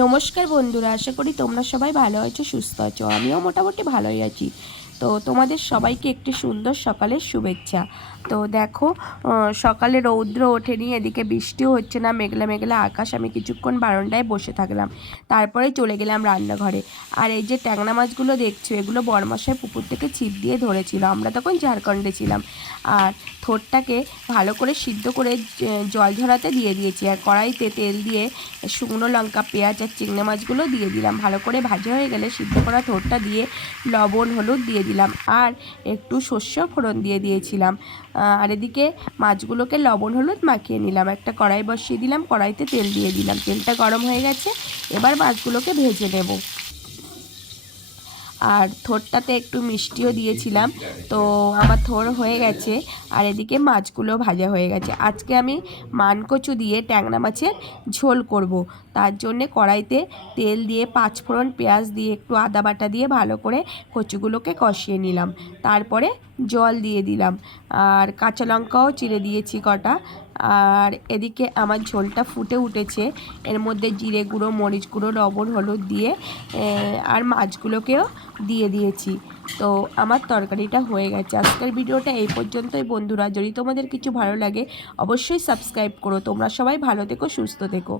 নমস্কার বন্ধুরা, আশা করি তোমরা সবাই ভালো আছো, সুস্থ আছো। আমিও মোটামুটি ভালোই আছি। তো তোমাদের সবাইকে একটি সুন্দর সকালের শুভেচ্ছা। তো দেখো, সকালে রৌদ্র ওঠেনি, এদিকে বৃষ্টিও হচ্ছে না, মেঘলা মেঘলা আকাশ। আমি কিছুক্ষণ বারান্দায় বসে থাকলাম, তারপরে চলে গেলাম রান্নাঘরে। আর এই যে ট্যাংরা মাছগুলো দেখছো, এগুলো বড়মশাই পুকুর থেকে ছিপ দিয়ে ধরেছিল, আমরা তখন ঝাড়খণ্ডে ছিলাম। আর থোরটাকে ভালো করে সিদ্ধ করে জল ঝরাতে দিয়ে দিয়েছি, আর কড়াইতে তেল দিয়ে শুকনো লঙ্কা, পেঁয়াজ আর চিংড়ি মাছগুলো দিয়ে দিলাম। ভালো করে ভাজা হয়ে গেলে সিদ্ধ করা থোরটা দিয়ে লবণ হলুদ দিয়ে দিলাম, আর একটু সর্ষে ফোড়ন দিয়ে দিয়েছিলাম। আর এদিকে মাছগুলোকে লবণ হলুদ মাখিয়ে নিলাম। একটা কড়াই বসিয়ে দিলাম, কড়াইতে তেল দিয়ে দিলাম, তেলটা গরম হয়ে গেছে। এবার মাছগুলোকে ভেজে নেব। আর থোরটাতে একটু মিষ্টিও দিয়েছিলাম। তো আমার থোর হয়ে গেছে, আর এদিকে মাছগুলো ভাজা হয়ে গেছে। আজকে আমি মানকচু দিয়ে ট্যাংরা মাছের ঝোল করব। তার জন্যে কড়াইতে তেল দিয়ে পাঁচফোড়ন, পেঁয়াজ দিয়ে একটু আদা বাটা দিয়ে ভালো করে কচুগুলোকে কষিয়ে নিলাম। তারপরে জল দিয়ে দিলাম, আর কাঁচা লঙ্কাও চিড়ে দিয়েছি কটা। আর এদিকে আমার ঝোলটা ফুটে উঠেছে, এর মধ্যে জিরে গুঁড়ো, মরিচ গুঁড়ো, লবণ হলুদ দিয়ে আর মাছগুলোকেও দিয়ে দিয়েছি। তো আমার তরকারিটা হয়ে গেছে। আজকের ভিডিওটা এই পর্যন্তই বন্ধুরা। যদি তোমাদের কিছু ভালো লাগে অবশ্যই সাবস্ক্রাইব করো। তোমরা সবাই ভালো থেকো, সুস্থ থেকো।